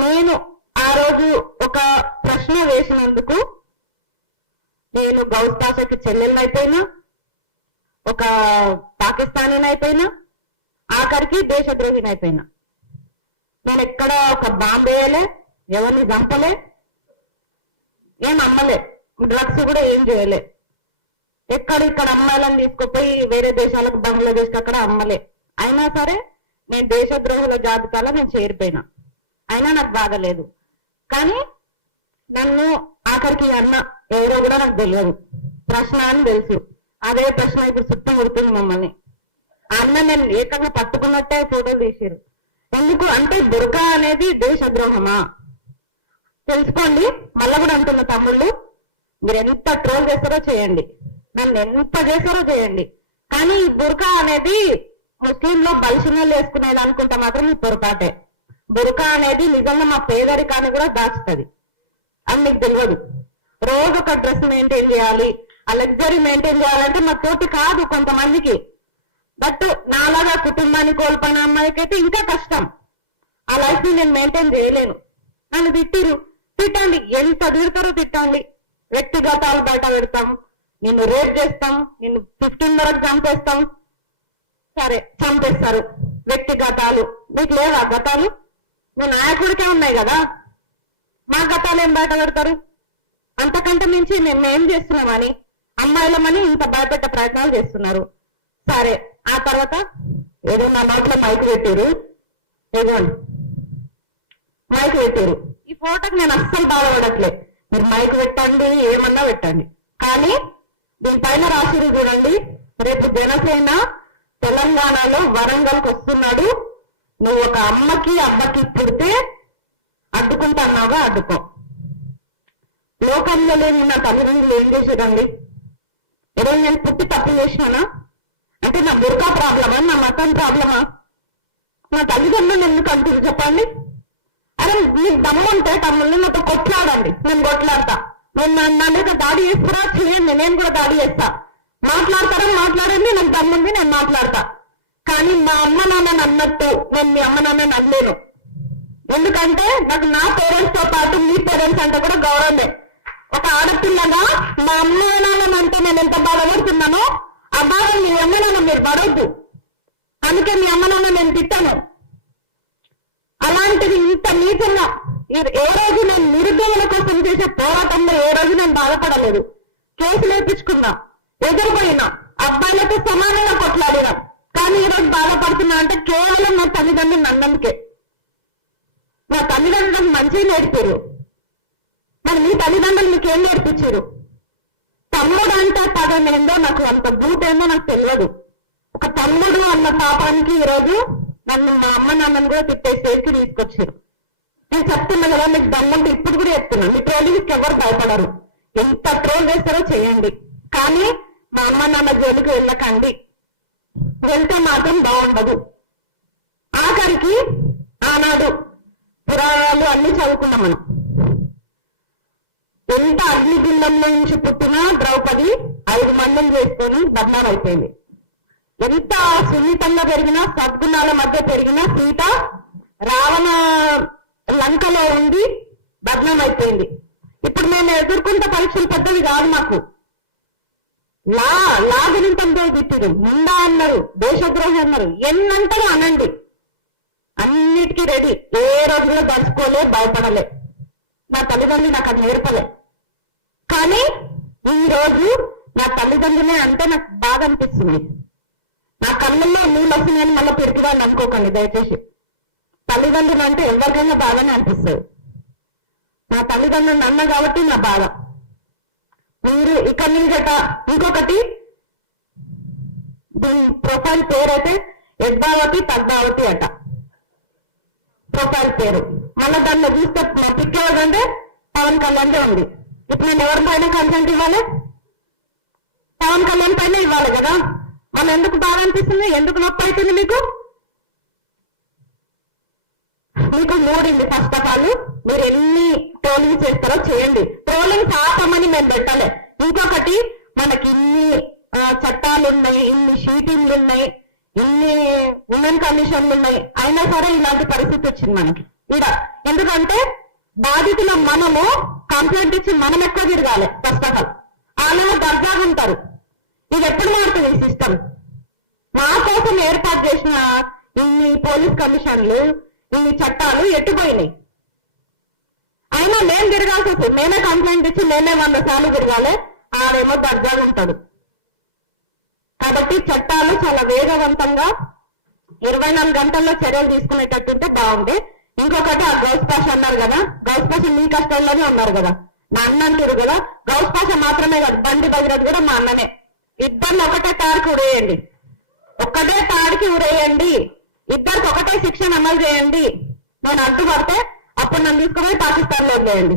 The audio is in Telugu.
నేను ఆ రోజు ఒక ప్రశ్న వేసినందుకు నేను గౌస్ పాషాకి చెల్లెలనైపోయినా, ఒక పాకిస్తానీనైపోయినా, ఆఖరికి దేశద్రోహినైపోయినా. నేను ఎక్కడ ఒక బాంబు వేయలే, ఎవరిని చంపలే, ఏం అమ్మలే, డ్రగ్స్ కూడా ఏం చేయలే. ఇక్కడ అమ్మాయిలను తీసుకుపోయి వేరే దేశాలకు, బంగ్లాదేశ్కి అక్కడ అమ్మలే. అయినా సరే నేను దేశద్రోహుల జాబితాలో నేను చేరిపోయినా. అయినా నాకు బాధలేదు. కానీ నన్ను ఆఖరికి అన్న ఎవరో కూడా నాకు తెలియదు, ప్రశ్న అని తెలుసు. అదే ప్రశ్న ఇప్పుడు చుట్టూ ముడుతుంది మమ్మల్ని. ఆ అన్న నేను ఏకంగా పట్టుకున్నట్టే ఫోటోలు తీసారు. ఎందుకు అంటే బుర్కా అనేది దేశద్రోహమా తెలుసుకోండి. మళ్ళా కూడా అంటున్న తమ్ముళ్ళు, మీరు ఎంత ట్రోల్ చేస్తారో చేయండి, నన్ను ఎంత చేస్తారో చేయండి, కానీ ఈ బుర్కా అనేది ముస్లింలో బలిసినలు వేసుకునేది అనుకుంటా మాత్రం మీ పొరపాటే. బుర్కా అనేది నిజంగా మా పేదరికాన్ని కూడా దాచుతుంది, అని మీకు తెలియదు. రోజు ఒక డ్రెస్ మెయింటైన్ చేయాలి, ఆ లగ్జరీ మెయింటైన్ చేయాలంటే మా తోటి కాదు కొంతమందికి. బట్ నాలాగా కుటుంబాన్ని కోల్పోయిన అమ్మాయికి అయితే ఇంకా కష్టం. ఆ లైఫ్ ని నేను మెయింటైన్ చేయలేను. నన్ను తిట్టండి, ఎంత తిడతారో తిట్టండి. వ్యక్తిగతాలు బయట పెడతాం, నిన్ను రేప్ చేస్తాం, నిన్ను 15 వరకు చంపేస్తాం. సరే చంపేస్తారు, వ్యక్తిగతాలు. మీకు లేవా గతాలు? మీ నాయకుడికే ఉన్నాయి కదా, మా గతాలు ఏం బయట పెడతారు? అంతకంటే మించి మేము ఏం చేస్తున్నామని, అమ్మాయిలమని ఇంత భయపెట్టే ప్రయత్నాలు చేస్తున్నారు. సరే ఆ తర్వాత ఏదో నా నోట్లో మైక్ పెట్టారు, ఏదోండి మైక్ పెట్టారు. ఈ ఫోటోకి నేను అస్సలు బాధపడట్లే. మీరు మైక్ పెట్టండి, ఏమన్నా పెట్టండి, కానీ దీనిపైన రాసిరు చూడండి, రేపు జనసేన తెలంగాణలో వరంగల్కి వస్తున్నాడు, నువ్వు ఒక అమ్మకి అబ్బకి పుడితే అడ్డుకుంటున్నావా అడ్డుకో. లోకంలో లేని నా తల్లిదండ్రులు ఏం చేసేదండి? ఈరోజు నేను పుట్టి తప్పు చేసినానా? అంటే నా బుర్కా ప్రాబ్లమా, నా మతం ప్రాబ్లమా? నా తల్లిదండ్రులు ఎందుకు అంటారు చెప్పండి? అరే మీకు దమ్ము ఉంటే తమ్ముల్ని నాతో కొట్లాడండి, నేను కొట్లాడతా. నేను నా మీద దాడి చేస్తారా చేయండి, నేను కూడా దాడి చేస్తా. మాట్లాడతారా మాట్లాడండి, నాకు దమ్ముంది, నేను మాట్లాడతా. కానీ మా అమ్మ నాన్నని అన్నట్టు నేను మీ అమ్మ నాన్నని అనలేను. ఎందుకంటే నాకు నా పేరెంట్స్ తో పాటు మీ పేరెంట్స్ అంటే కూడా గౌరవమే. ఒక ఆడపిల్లగా మా అమ్మ నాన్నని అంటే నేను ఎంత బాధపడుతున్నానో ఆ బాధ మీ అమ్మ నాన్న మీరు పడవద్దు. అందుకే మీ అమ్మ నాన్న నేను తిట్టాను. అలాంటిది ఇంత నీచంగా ఏ రోజు నేను నిరుద్యోగుల కోసం చేసే పోరాటంలో ఏ రోజు నేను బాధపడలేదు. కేసులు వేయించుకున్నా, ఎదురుపోయినా, అబ్బాయిలతో సమానంగా కొట్లాడినా. కానీ ఈ రోజు బాధపడుతున్నా అంటే కేవలం నా తల్లిదండ్రులు నన్నందుకే. నా తల్లిదండ్రులకు మంచిగా నేర్పారు, మరి మీ తల్లిదండ్రులు మీకు ఏం నేర్పించారు? తమ్ముడు అంటే పదం ఏందో నాకు అంత బూటేందో నాకు తెలియదు. ఒక తమ్ముడు అన్న పాపానికి ఈరోజు నన్ను మా అమ్మ నాన్నని కూడా తిట్టే స్టేజ్కి తీసుకొచ్చారు. నేను చెప్తున్నా కదా, మీకు దమ్ముంటే ఇప్పుడు కూడా చెప్తున్నా, మీ ట్రోలింగ్కి ఎవరు భయపడరు. ఎంత ట్రోల్ చేస్తారో చేయండి, కానీ మా అమ్మ నాన్న జోలికి వెళ్ళకండి. వెళ్తే మాత్రం బాగుండదు. ఆఖరికి ఆనాడు పురాణాలు అన్ని చదువుకున్నాం మనం. ఎంత అగ్నిగుండంలో నుంచి పుట్టిన ద్రౌపది 5 మందిని చేసుకొని బద్నాం అయిపోయింది. ఎంత సున్నితంగా పెరిగినా, సద్గుణాల మధ్య పెరిగిన సీత రావణ లంకలో ఉండి బద్నాం అయిపోయింది. ఇప్పుడు మేము ఎదుర్కొంటే పరీక్షలు పెద్దవి కాదు మాకు. లాగనింతంతో తిట్టిరు, ముందా అన్నారు, దేశద్రోహి అన్నారు, ఎన్నంటారో అనండి, అన్నిటికీ రెడీ. ఏ రోజులో దర్చుకోలే, భయపడలే. నా తల్లిదండ్రులు నాకు అది నేర్పలే. కానీ ఈ రోజు నా తల్లిదండ్రులే అంటే నాకు బాధ అనిపిస్తుంది. నా కళ్ళల్లో నీళ్ళు వస్తున్నాయని మళ్ళీ పెరుగుదాన్ని అనుకోకండి దయచేసి. తల్లిదండ్రులు అంటే ఎవరికైనా బాధనే అనిపిస్తుంది. నా తల్లిదండ్రులు అన్న కాబట్టి నా బాధ. మీరు ఇక్కడ నుంచట ఇంకొకటి, దీని ప్రొఫైల్ పేరు అయితే యద్భావతి పద్మావతి అట ప్రొఫైల్ పేరు. మళ్ళీ దాన్ని చూస్తే మా పిక్ ఎవరంటే పవన్ కళ్యాణ్ ఉంది. ఇప్పుడు నేను ఎవరి పైన కన్సెంట్ ఇవ్వాలి? పవన్ కళ్యాణ్ పైన ఇవ్వాలి కదా. మనం ఎందుకు బాధ అనిపిస్తుంది, ఎందుకు నొప్పి అవుతుంది మీకు? మీకు మూడింది. ఫస్ట్ ఆఫ్ ఆల్ మీరు ఎన్ని ట్రోలింగ్ చేస్తారో చేయండి. ట్రోలింగ్ ఆపమని మేము పెట్టాలి. ఇంకొకటి, మనకి ఇన్ని చట్టాలు ఉన్నాయి, ఇన్ని షీటింగ్లు ఉన్నాయి, ఇన్ని ఉమెన్ కమిషన్లు ఉన్నాయి, అయినా సరే ఇలాంటి పరిస్థితి వచ్చింది మనకి. ఇడ ఎందుకంటే బాధితుల మనము కంప్లైంట్ ఇచ్చి మనం ఎక్కువ తిరగాలి. ఫస్ట్ ఆఫ్ ఆల్ వాళ్ళేమో దర్జాగా ఉంటారు. ఇది ఎప్పుడు మారుతుంది ఈ సిస్టమ్? మా కోసం ఏర్పాటు చేసిన ఇన్ని పోలీస్ కమిషన్లు, ఇన్ని చట్టాలు ఎట్టుపోయినాయి. అయినా మేము తిరగాల్సి వస్తుంది. మేమే కంప్లైంట్ ఇచ్చి మేమే 100 సార్లు తిరగాలి. ఆడేమో దర్జాగా ఉంటాడు. కాబట్టి చట్టాలు చాలా వేగవంతంగా 24 గంటల్లో చర్యలు తీసుకునేటట్టుంటే బాగుంది. ఇంకొకటి ఆ గౌస్ పాష అన్నారు కదా, గౌస్ పాష మీ కష్టంలోనే ఉన్నారు కదా, నా అన్న అంటారు కదా. గౌస్ పాష మాత్రమే కాదు, బండి భగీరథ్ కూడా మా అన్ననే. ఇద్దరిని ఒకటే తాడికి ఉరేయండి, ఒక్కటే తాడికి ఉరేయండి, ఇద్దరికి ఒకటే శిక్షణ అమలు చేయండి. నేను అంటూ పడితే అప్పుడు నన్ను తీసుకుపోయి పాకిస్తాన్ లో వదిలేయండి.